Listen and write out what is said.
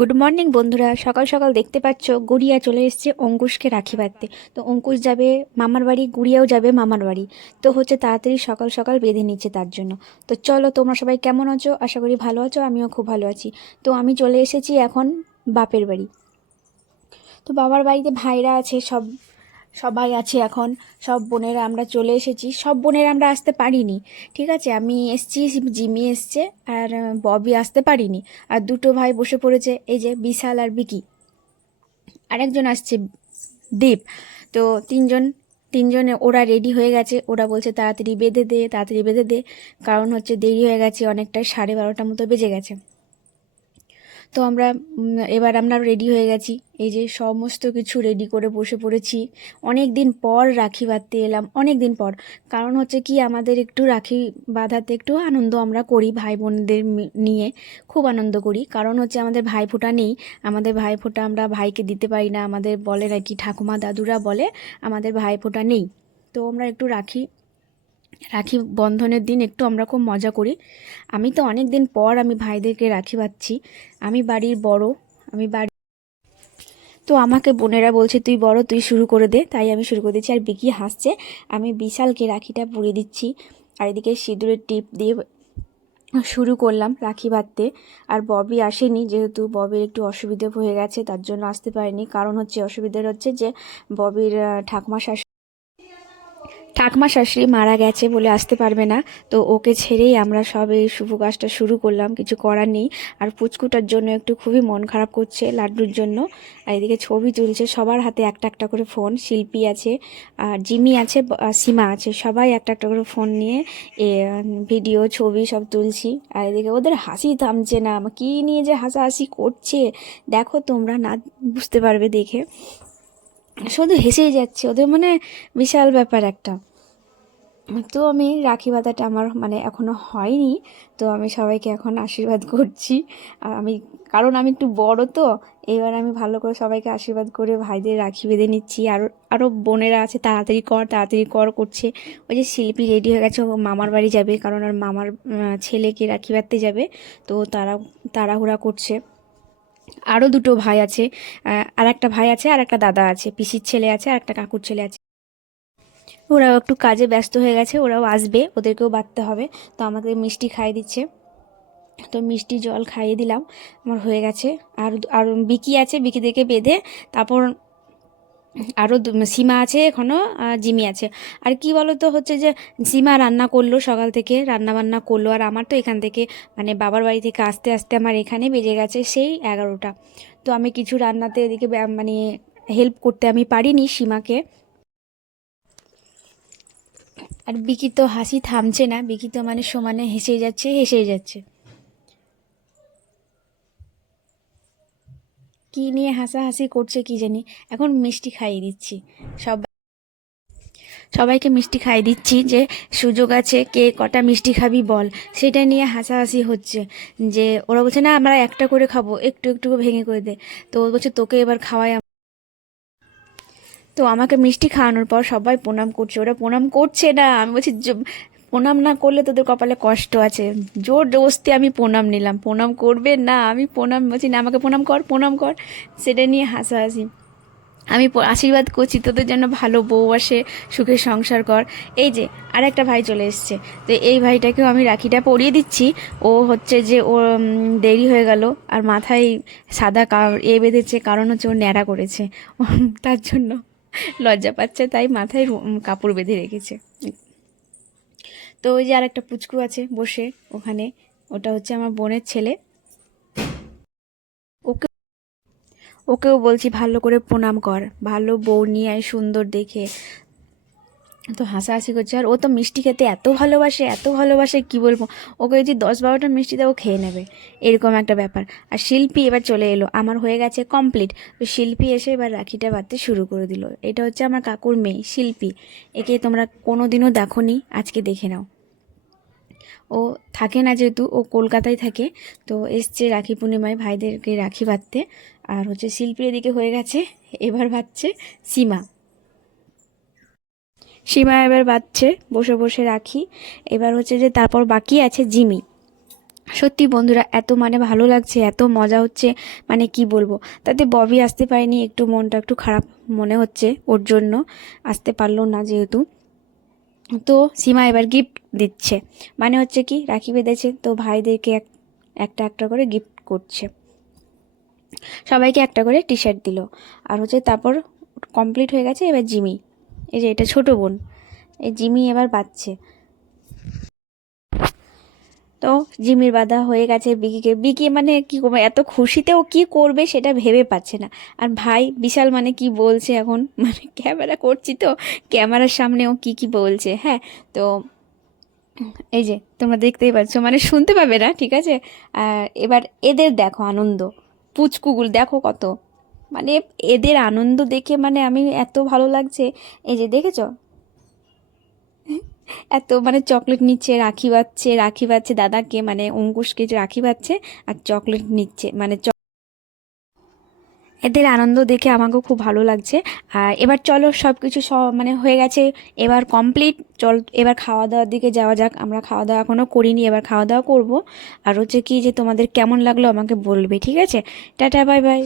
Good morning বন্ধুরা। সকাল সকাল দেখতে পাচ্ছ, গুড়িয়া চলে এসছে অঙ্কুশকে রাখি বাঁধতে। তো অঙ্কুশ যাবে মামার বাড়ি, গুড়িয়াও যাবে মামার বাড়ি। তো হচ্ছে তাড়াতাড়ি সকাল সকাল বেঁধে নিচ্ছে তার জন্য। তো চলো, তোমরা সবাই কেমন আছো? আশা করি ভালো আছো, আমিও খুব ভালো আছি। তো আমি চলে এসেছি এখন বাপের বাড়ি। তো বাবার বাড়িতে ভাইরা আছে, সব সবাই আছে এখন। সব বোনেরা, আমরা চলে এসেছি। সব বোনেরা আমরা আসতে পারিনি, ঠিক আছে? আমি এসছি, জিমি এসছে আর ববি আসতে পারিনি। আর দুটো ভাই বসে পড়েছে, এই যে বিশাল আর বিকি। আরেকজন আসছে, দীপ। তো তিনজন, তিনজনে, ওরা রেডি হয়ে গেছে। ওরা বলছে, তাড়াতাড়ি বেঁধে দে, তাড়াতাড়ি বেঁধে দে। কারণ হচ্ছে দেরি হয়ে গেছে অনেকটাই সাড়ে বারোটার মতো বেজে গেছে। তো আমরা এবার আমরা রেডি হয়ে গেছি। এই যে সমস্ত কিছু রেডি করে বসে পড়েছি। অনেক দিন পর রাখি বাঁধতে এলাম অনেক দিন পর। কারণ হচ্ছে কি, আমাদের একটু রাখি বাঁধাতে একটু আনন্দ আমরা করি ভাই বোনদের নিয়ে। খুব আনন্দ করি। কারণ হচ্ছে আমাদের ভাই ভাইফোঁটা নেই। আমাদের ভাই ভাইফোঁটা আমরা ভাইকে দিতে পারি না। আমাদের বলে নাকি ঠাকুমা দাদুরা বলে আমাদের ভাই ভাইফোঁটা নেই। তো আমরা একটু রাখি রাখি বন্ধনের দিন একটু আমরা খুব মজা করি। আমি তো অনেক দিন পর আমি ভাইদেরকে রাখি বাঁধছি। আমি বাড়ির বড়, আমি বাড়ি তো আমাকে বোনেরা বলছে, তুই বড়, তুই শুরু করে দে। তাই আমি শুরু করে দিচ্ছি। আর বিকি হাসছে, আমি বিশালকে রাখিটা পরিয়ে দিচ্ছি। আর এদিকে সিঁদুরের টিপ দিয়ে শুরু করলাম রাখি বাঁধতে। আর ববি আসেনি, যেহেতু ববির একটু অসুবিধে হয়ে গেছে, তার জন্য আসতে পারেনি। কারণ হচ্ছে অসুবিধার হচ্ছে যে ববির ঠাকুমা শাশুড়ি ঠাকমা শাশুড়ি মারা গেছে বলে আসতে পারবে না। তো ওকে ছেড়েই আমরা সব এই শুভ কাজটা শুরু করলাম, কিছু করার নেই। আর পুচকুটার জন্য একটু খুবই মন খারাপ করছে লাড্ডুর জন্য। আর এদিকে ছবি তুলছে, সবার হাতে একটা একটা করে ফোন, শিল্পী আছে, আর জিমি আছে সীমা আছে। সবাই একটা একটা করে ফোন নিয়ে এ ভিডিও, ছবি সব তুলছি। আর এদিকে ওদের হাসি থামছে না কী নিয়ে যে হাসাহাসি করছে? দেখো তোমরা, না, বুঝতে পারবে দেখে। শুধু হেসেই যাচ্ছে, ওদের মানে বিশাল ব্যাপার একটা। তো আমি রাখি বাঁধাটা আমার মানে এখনও হয়নি, তো আমি সবাইকে এখন আশীর্বাদ করছি। আর আমি, কারণ আমি একটু বড় তো, এবার আমি ভালো করে সবাইকে আশীর্বাদ করে ভাইদের রাখি বেঁধে নিচ্ছি। আর আরও বোনেরা আছে, তাড়াতাড়ি কর তাড়াতাড়ি কর করছে। ওই যে শিল্পী রেডি হয়ে গেছে মামার বাড়ি যাবে, কারণ আর মামার ছেলেকে রাখি বাঁধতে যাবে, তো তারা, তাড়াহুড়া করছে। আরও দুটো ভাই আছে আর একটা ভাই আছে আর একটা দাদা আছে, পিসির ছেলে আছে আর একটা কাকুর ছেলে আছে। ওরাও একটু কাজে ব্যস্ত হয়ে গেছে, ওরাও আসবে, ওদেরকেও বাঁধতে হবে। তো আমাকে মিষ্টি খাইয়ে দিচ্ছে। তো মিষ্টি জল খাইয়ে দিলাম, আমার হয়ে গেছে। আর আর বিকি আছে বিকি বিকিদেরকে বেঁধে তারপর আরও সীমা আছে এখনও জিমি আছে। আর কি বলো তো হচ্ছে যে সীমা রান্না করল সকাল থেকে, রান্না বান্না করল, আর আমার তো এখান থেকে মানে বাবার বাড়ি থেকে আসতে আসতে আমার এখানে বেজে গেছে সেই এগারোটা। তো আমি কিছু রান্নাতে এদিকে মানে হেল্প করতে আমি পারিনি সীমাকে। আর বিকি তো হাসি থামছে না, বিকি তো মানে সমানে হেসেই যাচ্ছে হেসেই যাচ্ছে। কি নিয়ে হাসাহাসি করছে কি জানি। এখন মিষ্টি খাইয়ে দিচ্ছি। সব সবাইকে মিষ্টি খাইয়ে দিচ্ছি যে সুযোগ আছে, কে কটা মিষ্টি খাবি বল। সেটা নিয়ে হাসাহাসি হচ্ছে। যে ওরা বলছে, না, আমরা একটা করে খাব, একটু একটু ভেঙে করে দে। তো ও বলছে, তোকে এবার খাওয়াই আম-" তো আমাকে মিষ্টি খাওয়ানোর পর সবাই প্রণাম করছে। ওরা প্রণাম করছে না। আমি বলছি "জ- প্রণাম না করলে তোদের কপালে কষ্ট আছে। জোর জবস্তি আমি প্রণাম নিলাম। প্রণাম করবে না, আমি প্রণাম বলছি, না, আমাকে প্রণাম কর প্রণাম কর। সেটা নিয়ে হাসাহাসি। আমি আশীর্বাদ করছি তোদের জন্য ভালো বউ আসে, সুখে সংসার কর। এই যে আর একটা ভাই চলে এসছে। তো এই ভাইটাকেও আমি রাখিটা পরিয়ে দিচ্ছি। ও হচ্ছে যে, ও দেরি হয়ে গেল, আর মাথায় সাদা এ বেঁধেছে, কারণ হচ্ছে ও ন্যাড়া করেছে। তার জন্য লজ্জা পাচ্ছে, তাই মাথায় কাপড় বেঁধে রেখেছে। তো ওই যে আর একটা পুচকু আছে বসে ওখানে। ওটা হচ্ছে আমার বোনের ছেলে। ওকে ওকেও বলছি, ভালো করে প্রণাম কর। ভালো বউ নিয়ে আয় সুন্দর দেখে। তো হাসাহাসি করছে। আর ও তো মিষ্টি খেতে এত ভালোবাসে এত ভালোবাসে, কি বলব? ওকে যদি দশ বারোটা মিষ্টি দেবো খেয়ে নেবে। এরকম একটা ব্যাপার। আর শিল্পী এবার চলে এলো। আমার হয়ে গেছে কমপ্লিট তো শিল্পী এসে এবার রাখিটা বাঁধতে শুরু করে দিল। এটা হচ্ছে আমার কাকুর মেয়ে, শিল্পী। একে তোমরা কোনো দিনও দেখো নি আজকে দেখে নাও। ও থাকে না যেহেতু, ও কলকাতায় থাকে। তো এসছে রাখি পূর্ণিমায় ভাইদেরকে রাখি বাঁধতে। আর হচ্ছে শিল্পীর এদিকে হয়ে গেছে। এবার বাঁধছে সীমা। সীমা এবার বাঁধছে, বসে বসে রাখি। এবার হচ্ছে যে তারপর বাকি আছে জিমি। সত্যি বন্ধুরা, এত মানে ভালো লাগছে, এত মজা হচ্ছে মানে কি বলব? তাতে ববি আসতে পারেনি, একটু মনটা একটু খারাপ মনে হচ্ছে ওর জন্য। আসতে পারল না যেহেতু। তো সীমা এবার গিফট দিচ্ছে। মানে হচ্ছে কি, রাখি বেঁধেছে, তো ভাইদেরকে এক, একটা একটা করে গিফট করছে। সবাইকে একটা করে টি শার্ট দিল। আর হচ্ছে তারপর কমপ্লিট হয়ে গেছে এবার জিমি। এই যে এটা ছোট বোন। এই জিমি এবার বাচ্চে তো জিমির বাধা হয়ে গেছে বিকিকে। বিকি মানে কি করবে? এত খুশিতে ও কী করবে সেটা ভেবে পাচ্ছে না। আর ভাই, বিশাল মানে কি বলছে এখন? মানে ক্যামেরা করছি তো। ক্যামেরার সামনে ও কী কী বলছে হ্যাঁ? তো এই যে তোমরা দেখতেই পাচ্ছ। মানে শুনতে পাবে না, ঠিক আছে? আর এবার এদের দেখো আনন্দ। পুচকুগুল, দেখো কত। মানে এদের আনন্দ দেখে মানে আমি এত ভালো লাগছে। এই যে দেখেছ? এত মানে চকলেট নিচ্ছে, রাখি বাচ্ছে রাখি বাচ্ছে দাদাকে মানে অঙ্কুশকে রাখি বাচ্ছে আর চকলেট নিচ্ছে মানে এদের আনন্দ দেখে আমাকেও খুব ভালো লাগছে। আর এবার চলো সব কিছু সব মানে হয়ে গেছে, এবার কমপ্লিট চল এবার খাওয়া দাওয়ার দিকে যাওয়া যাক। আমরা খাওয়া দাওয়া এখনও করিনি, এবার খাওয়া দাওয়া করব। আর হচ্ছে কি যে তোমাদের কেমন লাগল আমাকে বলবে, ঠিক আছে? Tata bye bye